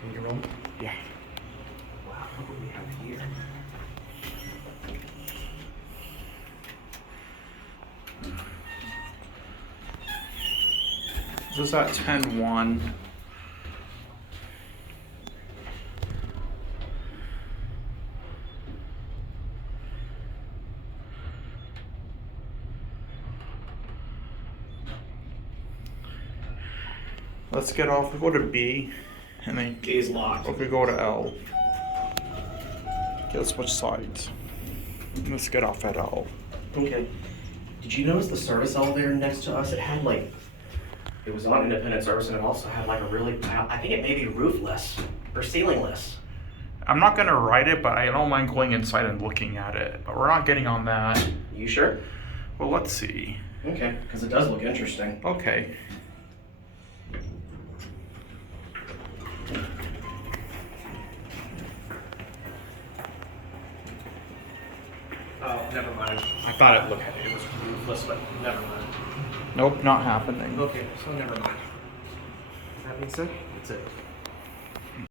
Can you roll? Yeah. Wow, look what we have here. This is at 10-1. Let's get off. We go to B, and then B is locked. we go to L. Okay, let's switch sides. Let's get off at L. Okay. Did you notice the service elevator next to us? It had like, it was on independent service and it also had like a really, I think it may be roofless or ceilingless. I'm not gonna write it, but I don't mind going inside and looking at it. But we're not getting on that. You sure? Well, let's see. Okay, because it does look interesting. Okay. Oh, never mind. I thought it looked, it was roofless, but never mind. Nope, not happening. Okay, so never mind. That being said, that's it.